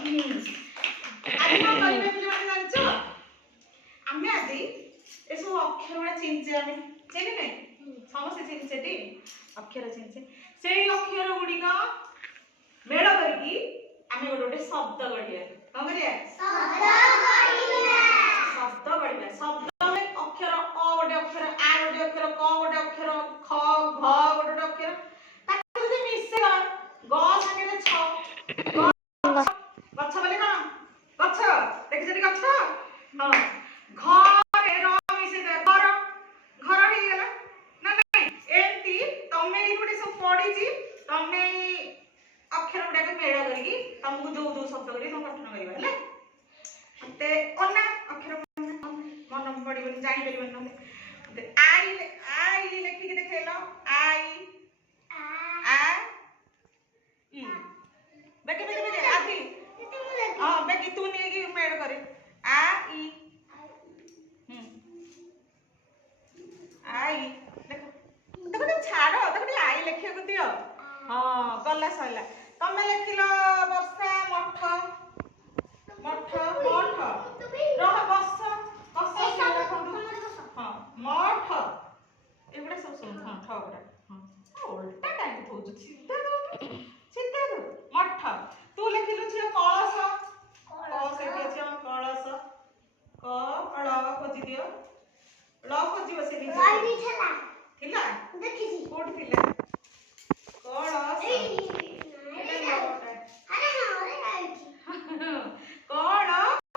आज कौन करिवे पिले माने जानछो आमे आज ए सब अक्षर गुडा चिन्चे आमे चिन्हे नै समस्त चिन्चे टी अक्षर चिन्चे सेई अक्षर गुडी का मेळ करकी आमे गोटे शब्द गढिया कोन करिया शब्द गढिया शब्द में अक्षर अ गोटे अक्षर आ गोटे अक्षर क गोटे अक्षर ख घ गोटे अक्षर ताकि जदि मिसेला ग संगे छ गछ बोले कोन गछ देखि जदि गछ हां घर र मिसे घर घर हे गेला ना नहीं एंती तमे ई गुडी सब पढी छी तमे अक्षर गुडा के मेळ करकी तुमको जो जो शब्द करी तुम गठन करिवा हले ते ओना अक्षर मन पड़ी बोली जानि परिबन नले आई लिखि के देखेलो आई आ ई बेके आधी हां बेके तू ने की मेड करे आ ई आई देखो देखो छाड़ो देखो आई लिखिया को दियो हां गला सइला तमे लिखिलो वर्षा मठ मठ मठ रह बस बस हां मठ एबडा सब सुन हां ठगरा हां उल्टा काहे होजु सीधा दो मठ तू लिखिलो छ कलश कलश एटी छ कलश क ळ खोजि दियो ळ खोजिबो से थिला थिला देखि छी कोड थिला